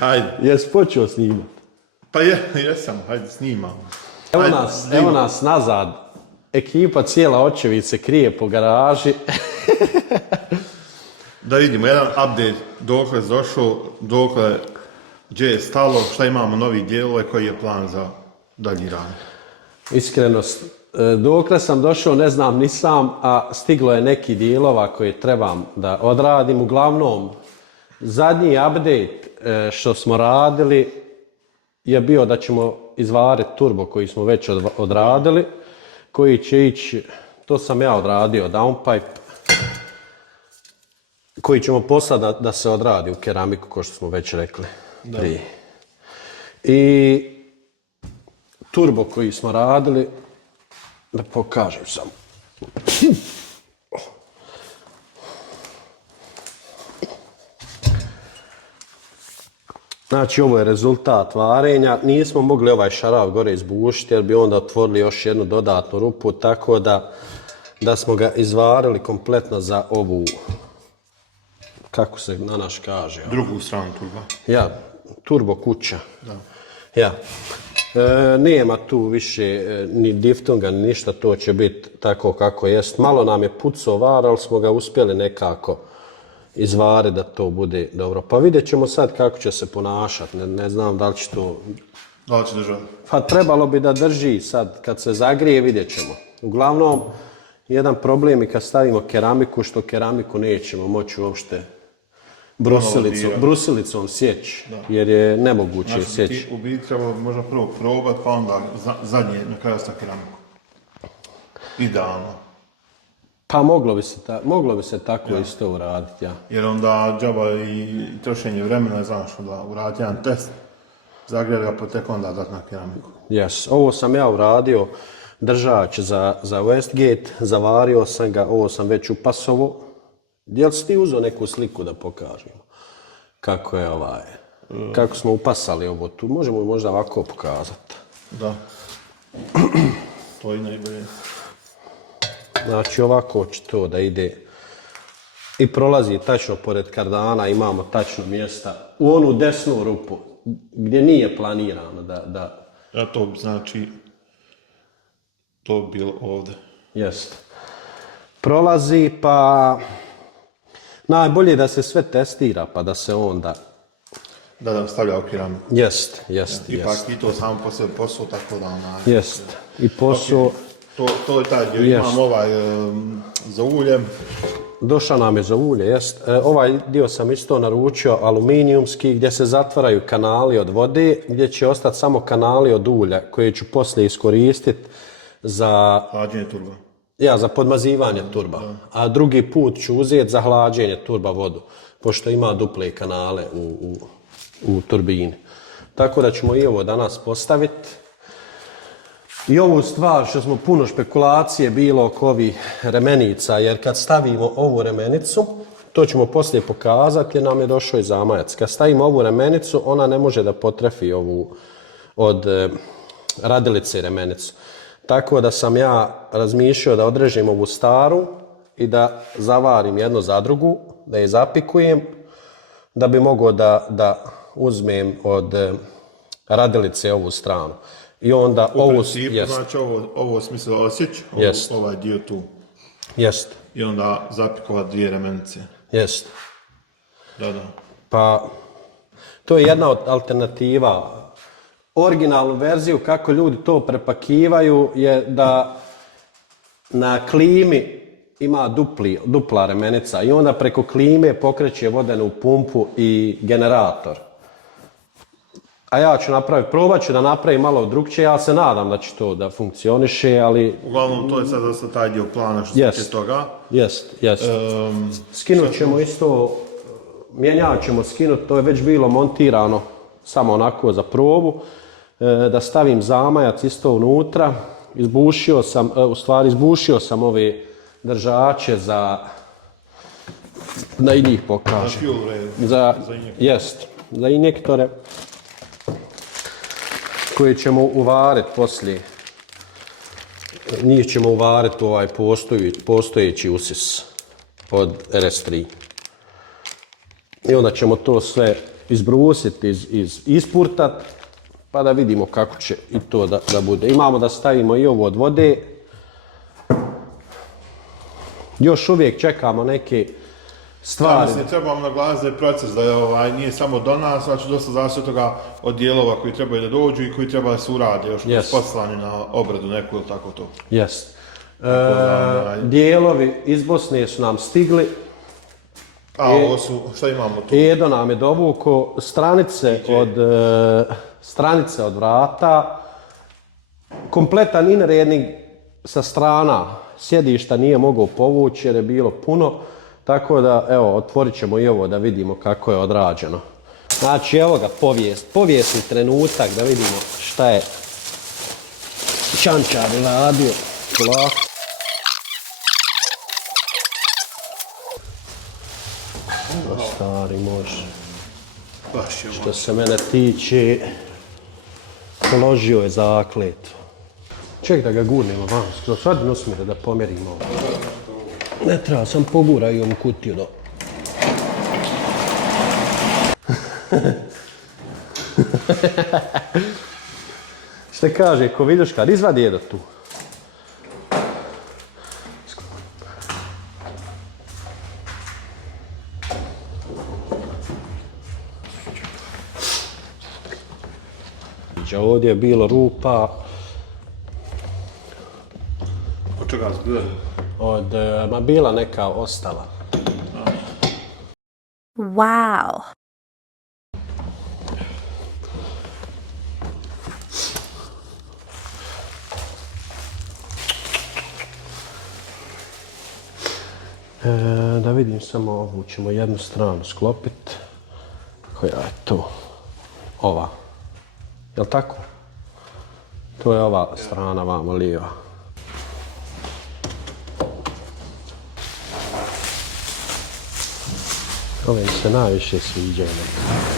Hajde. Jesi počeo snimati? Pa jesam, hajde snimam. Evo nas nazad. Ekipa cijela očevice krije po garaži. Da vidimo, jedan update, dokle je došao, dokle gdje je stalo, šta imamo novih dijelove, koji je plan za dalji rad. Iskreno, dokle sam došao ne znam ni sam, a stiglo je neki dijelova koje trebam da odradim. Uglavnom, zadnji update što smo radili je bio da ćemo izvariti turbo koji smo već odradili, koji će ići, to sam ja odradio, downpipe, koji ćemo poslati da se odradi u keramiku, kao što smo već rekli prije. I turbo koji smo radili, da pokažem samo. Znači, ovo je rezultat varenja. Nismo mogli ovaj šarav gore izbušiti jer bi onda otvorili još jednu dodatnu rupu, tako da smo ga izvarili kompletno za ovu, kako se na naš kaže? Drugu stranu turba. Ja, turbo kuća. Da. Ja. Nema tu više ni diftunga, ni ništa, to će biti tako kako jest. Malo nam je pucao var, ali smo ga uspjeli nekako izvariti da to bude dobro. Pa vidjet ćemo sad kako će se ponašati, ne znam da li će to... Da li će držati? Pa trebalo bi da drži sad, kad se zagrije vidjet ćemo. Uglavnom, jedan problem je kad stavimo keramiku, što keramiku nećemo moći uopšte brusilicom sjeći, jer je nemoguće sjeći. U biti trebalo bi možda prvo probati, pa onda zadnje na kraju sa keramikom. Idealno. Pa moglo bi se tako isto uraditi, ja. Jer onda džaba i trošenje vremena, znaš, da uraditi jedan test, zagrijali ga pa tek onda dati na keramiku. Yes. Ovo sam ja uradio, držač za Westgate, zavario sam ga, ovo sam već upasovo. Jel si ti uzeo neku sliku da pokažemo? Kako je kako smo upasali ovo tu, možemo možda ovako pokazati. Da. To je najbolje. Znači ovako će to da ide i prolazi tačno pored kardana, imamo tačno mjesta u onu desnu rupu gdje nije planirano da... A to znači, to bi bilo ovdje. Jest. Prolazi pa najbolje da se sve testira pa da se onda... Da stavlja u keramiku. Jest. Ipak i to samo po sebi posao, tako da ona... Jest. I posao... To je taj dio, imam ovaj za uljem. Došao nam je za ulje, jest. Ovaj dio sam isto naručio aluminijumski gdje se zatvaraju kanali od vode, gdje će ostati samo kanali od ulja koje ću poslije iskoristiti za... Hlađenje turba. Ja, za podmazivanje turba. A drugi put ću uzeti za hlađenje turba vodu, pošto ima duple kanale u turbini. Tako da ćemo i ovo danas postaviti. I ovu stvar što smo puno špekulacije bilo oko ovih remenica, jer kad stavimo ovu remenicu, to ćemo poslije pokazati jer nam je došao i zamajac. Kad stavimo ovu remenicu, ona ne može da potrefi ovu od radilice remenicu. Tako da sam ja razmišljao da odrežem ovu staru i da zavarim jednu za drugu, da je zapikujem, da bi mogao da uzmem od radilice ovu stranu. I onda u principu, znači ovo smisla osjeći, ovaj dio tu. Jest. I onda zapikovat dvije remenice. Jest. Da. Pa, to je jedna od alternativa. Originalnu verziju, kako ljudi to prepakivaju, je da na klimi ima dupla remenica i onda preko klime pokreće vodenu pumpu i generator. A ja ću probat ću da napravim malo drugčije, ja se nadam da će to da funkcioniše, ali... Uglavnom, to je sad dosta taj dio plana što se tiče toga. Jest. Skinut ćemo isto, mjenjač ćemo skinuti, to je već bilo montirano, samo onako za probu, da stavim zamajac isto unutra. Izbušio sam ove držače da i njih pokažem. Za injektore. Koje ćemo uvariti poslije. Njih ćemo uvariti u ovaj postojeći usis od RS3. I onda ćemo to sve izbrusiti, ispurtat, pa da vidimo kako će i to da bude. Imamo da stavimo i ovo od vode. Još uvijek čekamo neke stvari. Mislim, trebamo naglasiti da je proces, da je, nije samo do nas, znači dosta zavisi od toga od dijelova koji trebaju da dođu i koji treba da se urade, još poslani na obradu neku ili tako to. Jest. Dijelovi iz Bosne su nam stigli. A ovo su, šta imamo tu? Edo nam je dovuko stranice od vrata, kompletan inrednik sa strana sjedišta nije mogao povući jer je bilo puno, tako da evo otvorit ćemo i ovo da vidimo kako je odrađeno. Znači evo ga povijesni trenutak da vidimo šta je Čančar radio. Polako. Stari može. Što se mene tiče, položio je zakletvu. Ček da ga gurnemo van, sad nosmire da pomjerimo. Ne treba, sam pogurao i ovu kutiju do... Šta kaže, ko vidiš kad izvadi jedo tu. Ovdje je bilo rupa. Od čega se bilo? Ma bila neka ostala. Wow. Da vidim samo ovu ćemo jednu stranu sklopiti. Koja je to? Ova. Jel' tako? To je ova strana vamo lijeva. Ove mi se najviše sviđaju nekako.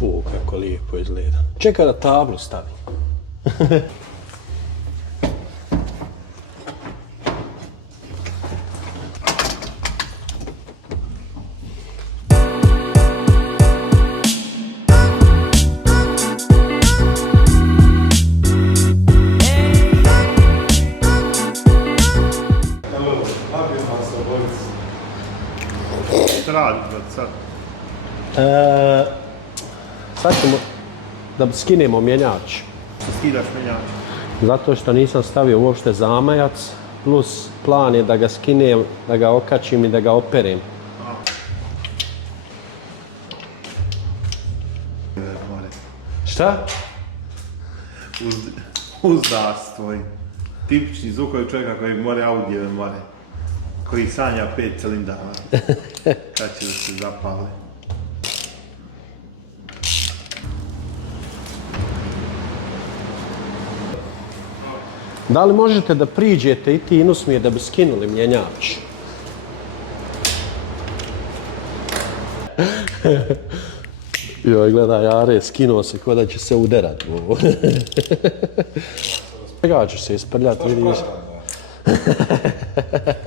Puh, kako lijepo izgleda. Čekaj da tablu stavim. Šta radite sad? Sad ćemo da skinemo mjenjač. Što skidaš mjenjač? Zato što nisam stavio uopšte zamajac, plus plan je da ga skinem, da ga okačim i da ga operem. Šta? Uzdas tvoj. Tipični zvukovi čovjeka koji more audijeve more. Koji sanja 5 cilindara. Kad će da se zapali. Da li možete da priđete i ti i Nusmije da bi skinuli mjenjač? Joj, gledaj, Are, skinuo se ko da će se uderat. Svega ću se isprljati, vidiš.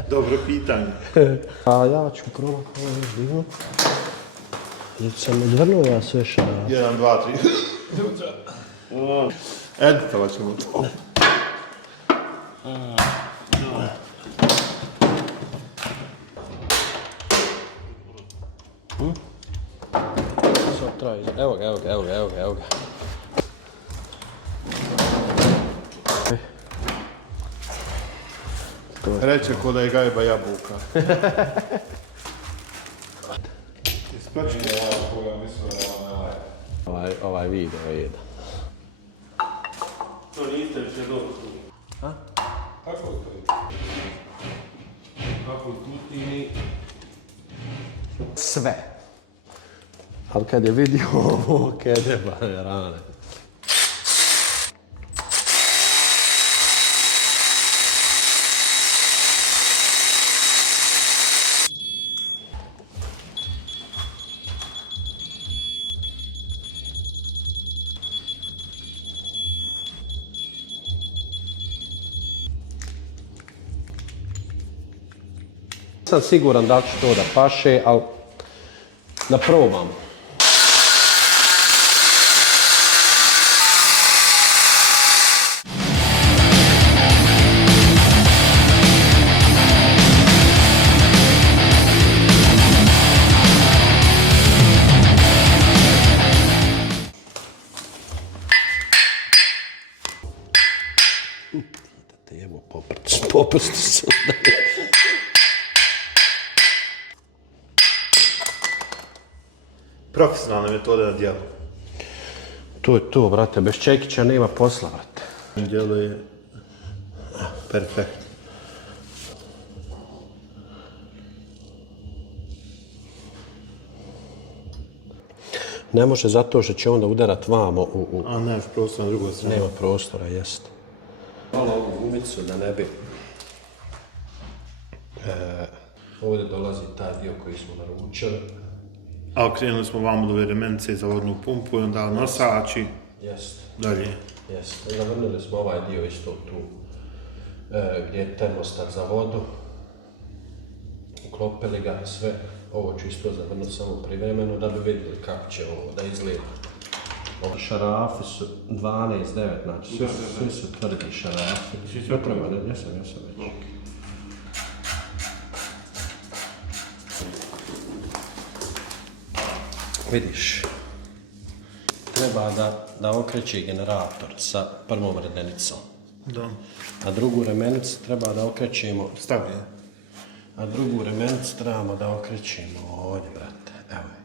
Dobro pitanje. A ja ću probati ovo još dignuti. Jer sam odvrnuo ja sve šta. 1, 2, 3. Editovat ćemo to. Sad traži. Evo ga. Reče ko da je gajba jabuka. Isplačite koga misle Ovaj video jedan. To niste više dobro. A? Kako to? Kako tutini? Sve. Ali kad je vidio ovo, kede rane. nisam siguran da li će to da paše, ali da probam. Evo, poprsti se. Profesionalne metode na djelu. To je to, brate, bez čekića nema posla, brate. Djelo je perfektno. Ne može zato što će onda udarat vamo u... A nemaš prostora na drugoj strani. Nema prostora, jest. Malo ovu gumicu da ne bi... Ovdje dolazi taj dio koji smo naručili. A okrenuli smo vamo do ove remence za vodnu pumpu i onda nosači. Jest. Dalje. Jest. I zavrnuli smo ovaj dio isto tu gdje je termostat za vodu. Uklopili ga i sve. Ovo ću isto zavrnuti samo privremeno da bi vidjeli kako će ovo da izgleda. Ovo šarafi su 12,9, znači svi su tvrdi šarafi. Sve treba, jesam već. Vidiš, treba da okreće generator sa prvom redenicom. Da. A drugu remenicu treba da okrećemo... Stavi. A drugu remenicu trebamo da okrećemo ovdje, brate. Evo je.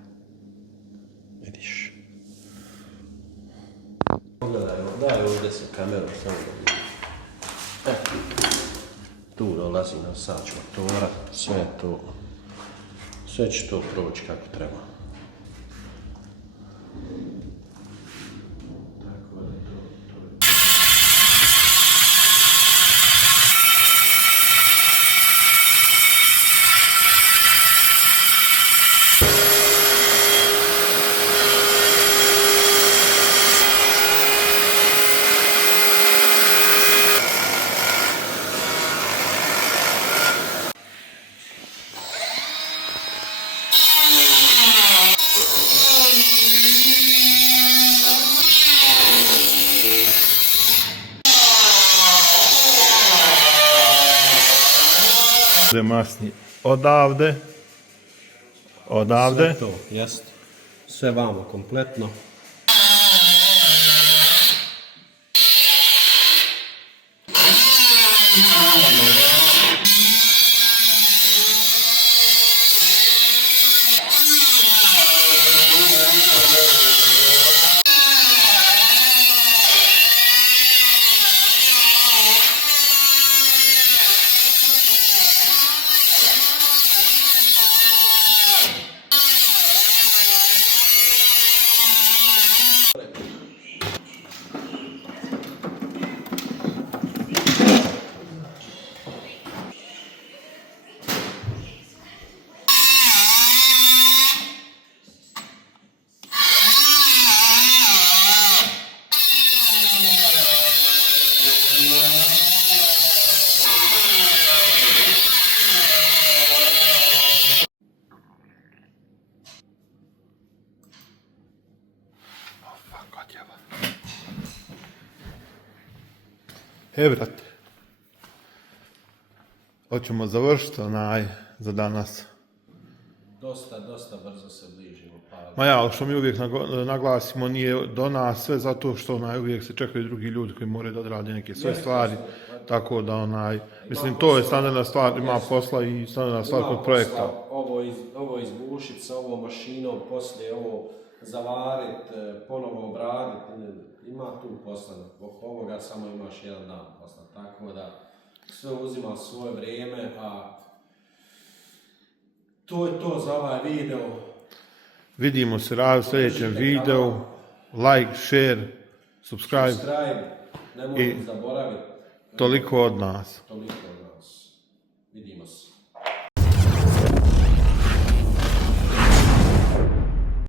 Vidiš. Pogledaj, daj ovdje sa kamerom samo da vidim. Tu dolazi nosač motora, sve to. Sve će to proći kako treba. Tako da to je. Masni odavde. Sve to, jest. Sve vamo kompletno. Brate, hoćemo završiti za danas. Dosta brzo se bližimo. Ma ja, što mi uvijek naglasimo, nije do nas sve zato što uvijek se čekaju drugi ljudi koji moraju da odrade neke sve stvari. Tako da mislim, to je standardna stvar, ima posla i standardna stvar kod projekta. Ovo izbušiti sa ovom mašinom, poslije ovo zavarit, ponovo obraditi, ima tu posla. Oko ovoga samo imaš jedan dan posla, tako da sve uzima svoje vrijeme, a to je to za ovaj video. Vidimo se u sljedećem videu. Like, share, subscribe. Nemojte zaboraviti. Toliko od nas. Toliko od nas. Vidimo se.